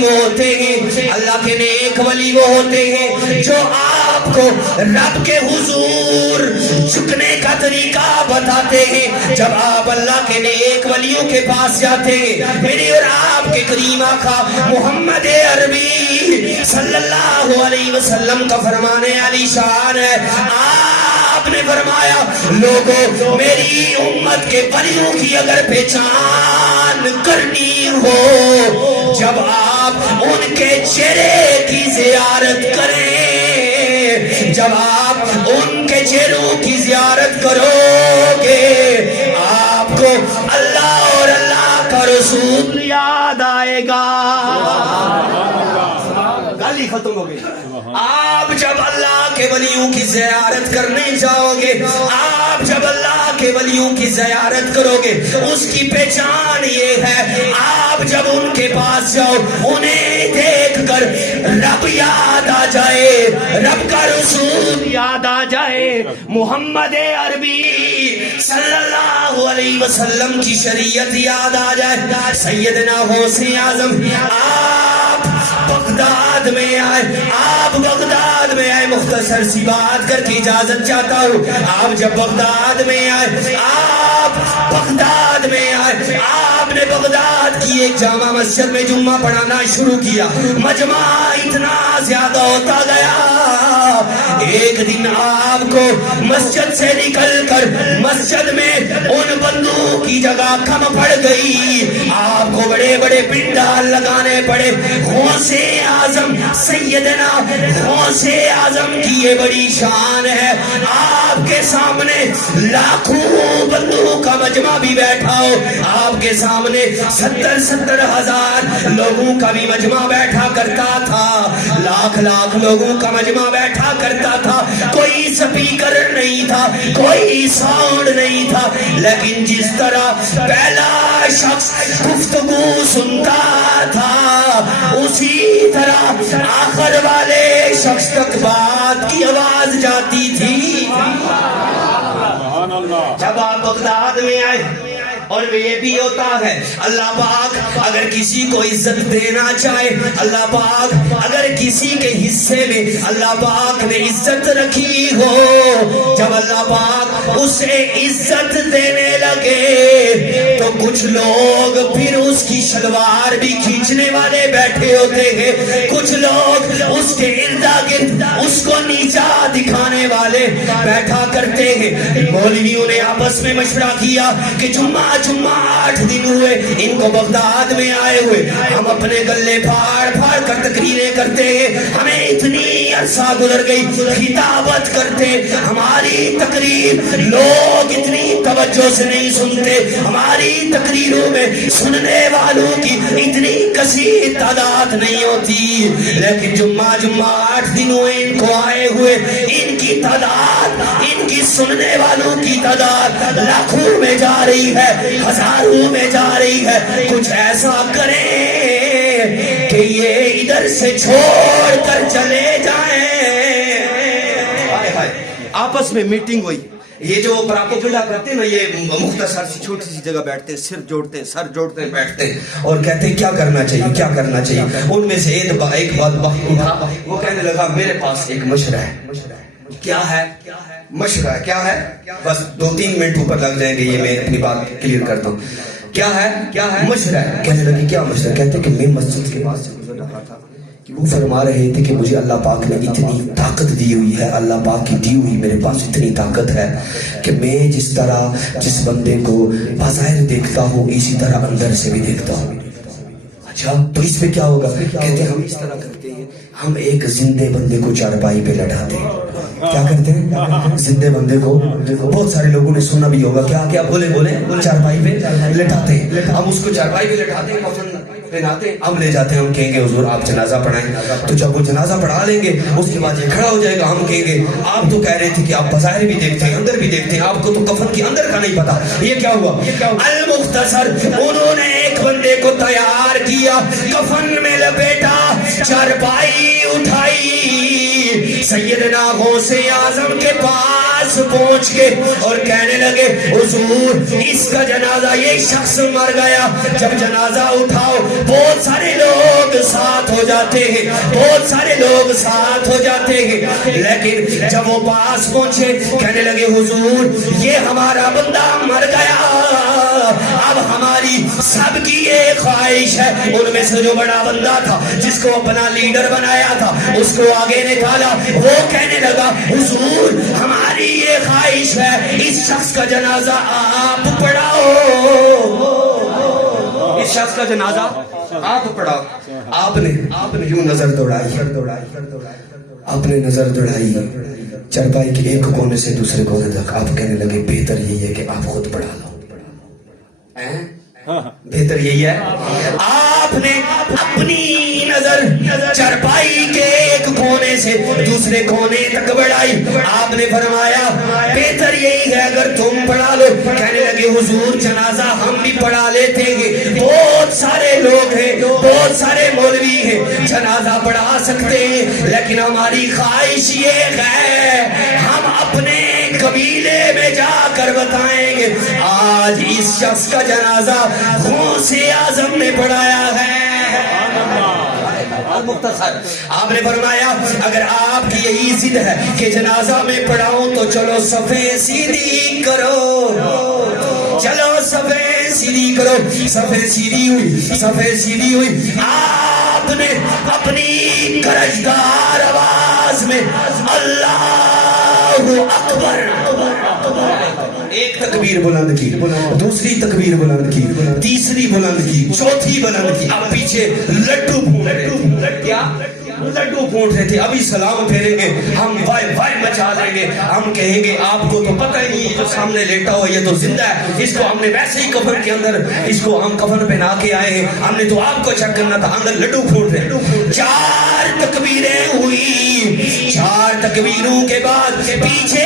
وہ ہوتے ہیں, اللہ کے نیک ولی وہ ہوتے ہیں جو آپ کو رب کے حضور جھکنے کا طریقہ بتاتے ہیں. جب آپ اللہ کے نیک ولیوں کے پاس جاتے ہیں, میری اور آپ کے کریم آقا محمد عربی صلی اللہ علیہ وسلم کا فرمانے علی شان ہے. آپ نے فرمایا لوگوں میری امت کے ولیوں کی اگر پہچان کرنی ہو, جب آپ ان کے چہرے کی زیارت کریں, جب آپ ان کے چہروں کی زیارت کرو گے, آپ کو اللہ اور اللہ کا رسول یاد آئے گا. گالی ختم ہو گئی. آپ جب اللہ کے ولیوں کی زیارت کرنے جاؤ گے, آپ جب اللہ کے ولیوں کی زیارت کرو گے, اس کی پہچان یہ ہے آپ جب ان کے پاس جاؤ انہیں دیکھ کر رب یاد آ جائے, رب کا رسول یاد آ جائے, محمد عربی صلی اللہ علیہ وسلم کی شریعت یاد آ جائے. سیدنا غوث اعظم آپ بغداد میں آئے, آپ بغداد میں آئے. مختصر سی بات کر کے اجازت چاہتا ہوں. آپ جب بغداد میں آئے, آپ بغداد میں آئے, آپ نے بغداد کی ایک جامع مسجد میں جمعہ پڑھانا شروع کیا. مجمع اتنا زیادہ ہوتا گیا, ایک دن آپ کو مسجد سے نکل کر مسجد میں ان بندوں کی جگہ کم پڑ گئی. آپ کو بڑے بڑے پنڈال لگانے پڑے. غوث اعظم سیدنا غوث اعظم کی یہ بڑی شان ہے, آپ کے سامنے لاکھوں بندوں کا مجمع بھی بیٹھا ہو, آپ کے سامنے 70 ہزار لوگوں کا بھی مجمع بیٹھا کرتا تھا, لاکھ لوگوں کا مجمع بیٹھا کرتا تھا. کوئی سپیکر نہیں تھا, کوئی ساؤنڈ نہیں تھا, لیکن جس طرح پہلا شخص گفتگو سنتا تھا اسی طرح آخر والے شخص تک بات کی آواز جاتی تھی. جب آپ بغداد میں آئے, اور یہ بھی ہوتا ہے اللہ پاک اگر کسی کو عزت دینا چاہے, اللہ پاک اگر کسی کے حصے میں اللہ پاک نے عزت رکھی ہو, جب اللہ پاک اسے عزت دینے لگے تو کچھ لوگ پھر اس کی شلوار بھی کھینچنے والے بیٹھے ہوتے ہیں, کچھ لوگ اس کے ارد گرد اس کو نیچا دکھانے والے بیٹھا کرتے ہیں. مولویوں نے آپس میں مشورہ کیا کہ جمعہ 8 دن ہوئے ان کو بغداد میں آئے ہوئے, ہم اپنے گلے پھاڑ کر تقریریں کرتے ہیں, ہمیں اتنی عرصہ گزر گئی خطابت کرتے, ہماری تقریر لوگ اتنی توجہ سے نہیں سنتے, ہماری تقریروں میں سننے والوں کی اتنی کثیر تعداد نہیں ہوتی, لیکن جمعہ 8 دن ہوئے ان کو آئے ہوئے, ان کی تعداد, ان کی سننے والوں کی تعداد لاکھوں میں جا رہی ہے, ہزاروں میں جا رہی ہے. کچھ ایسا کریں کہ یہ ادھر سے چھوڑ کر چلے جائیں. آپس میں میٹنگ ہوئی. یہ جو پراپوگنڈا کرتے ہیں نا, یہ مختصر سی چھوٹی سی جگہ بیٹھتے, سر جوڑتے بیٹھتے اور کہتے ہیں کیا کرنا چاہیے, کیا کرنا چاہیے. ان میں سے ایک بات اٹھا, وہ کہنے لگا میرے پاس ایک مشورہ ہے. کیا ہے مشورہ, کیا ہے؟ بس 2-3 منٹ اوپر لگ جائیں گے, یہ میں اپنی بات کلیئر کرتا ہوں. کیا ہے مشورہ ہے. کہنے لگی کیا مشورہ؟ کہتے کہ میں مسجد کے پاس سے گزر رہا تھا, وہ فرما رہے تھے کہ مجھے اللہ پاک نے اتنی طاقت دی ہوئی ہے, اللہ پاک کی دی ہوئی میرے پاس اتنی طاقت ہے کہ میں جس طرح جس بندے کو بظاہر دیکھتا ہوں اسی طرح اندر سے بھی دیکھتا ہوں. اچھا تو اس میں کیا ہوگا؟ کہتے ہم اس طرح کرتے ہیں, ہم ایک زندے بندے کو چارپائی پہ لٹاتے ہیں. کیا کرتے ہیں؟ زندے بندے کو, بہت سارے لوگوں نے سنا بھی ہوگا, کیا بولے چارپائی پہ لٹاتے ہیں. ہم اس کو چارپائی پہ لٹاتے ہیں, کفن پہناتے ہیں, ہم لے جاتے ہیں, ہم کہیں گے حضور آپ جنازہ پڑھائیں. تو جب وہ جنازہ پڑھا لیں گے اس کے بعد یہ کھڑا ہو جائے گا, ہم کہیں گے آپ تو کہہ رہے تھے کہ آپ بظاہر بھی دیکھتے ہیں اندر بھی دیکھتے ہیں, آپ کو تو کفن کے اندر کا نہیں پتا, یہ کیا ہوا؟ المختصر انہوں نے ایک بندے کو تیار کیا, کفن میں لپیٹا, چارپائی اٹھائی, سیدنا غوث اعظم کے پاس پہنچ کے اور کہنے لگے حضور اس کا جنازہ, یہ شخص مر گیا. جب جنازہ اٹھاؤ بہت سارے لوگ لوگ ساتھ ہو جاتے ہیں، بہت سارے لوگ ساتھ ہو جاتے ہیں، لیکن جب وہ پاس پہنچے کہنے لگے حضور یہ ہمارا بندہ مر گیا، اب ہماری سب کی ایک خواہش ہے۔ ان میں سے جو بڑا بندہ تھا جس کو اپنا لیڈر بنایا تھا اس کو آگے نکالا، وہ کہنے لگا حضور ہماری یہ خواہش ہے اس شخص کا جنازہ آپ پڑھاؤ، اس شخص کا جنازہ آپ پڑھاؤ۔ آپ نے یوں نظر دوڑائی، آپ نے نظر دوڑائی چرپائی کے ایک کونے سے دوسرے کونے تک، آپ کہنے لگے بہتر یہی ہے کہ آپ خود پڑھا لو، بہتر یہی ہے۔ آپ نے اپنی نظر چرپائی کے ایک کونے سے دوسرے کونے تک بڑھائی، آپ نے فرمایا بہتر یہی ہے اگر تم پڑھا لو۔ کہنے لگے حضور جنازہ ہم بھی پڑھا لیتے ہیں، بہت سارے لوگ ہیں، بہت سارے مولوی ہیں، جنازہ پڑھا سکتے ہیں، لیکن ہماری خواہش یہ ہے ہم اپنے قبیلے میں جا کر بتائیں گے آج اس شخص کا جنازہ غوث اعظم نے پڑھایا ہے۔ مختصر آپ نے فرمایا اگر آپ کی یہی ضد ہے کہ جنازہ میں پڑھاؤں تو چلو صفیں سیدھی کرو، چلو صفیں سیدھی کرو۔ صفیں سیدھی ہوئی، صفیں سیدھی ہوئی، آپ نے اپنی گرجدار آواز میں اللہ اکبر ایک تکبیر بلند کی، دوسری تکبیر بلند کی، تیسری بلند کی، چوتھی بلند کی۔ اب پیچھے لڈو پھونٹ رہے تھے، کیا لڈو پھونٹ رہے تھے۔ ابھی سلام پھیریں گے، ہم وائے وائے مچا لیں گے، ہم کہیں گے آپ کو تو پتہ ہی نہیں جو سامنے لیٹا ہو یہ تو زندہ ہے، اس کو ہم نے ویسے ہی کفن کے اندر اس کو ہم کفن پہنا کے آئے ہیں، ہم نے تو آپ کو چیک کرنا تھا، اندر لڈو پھونٹ رہے۔ چار تکبیریں ہوئی، چار تکبیروں کے بعد پیچھے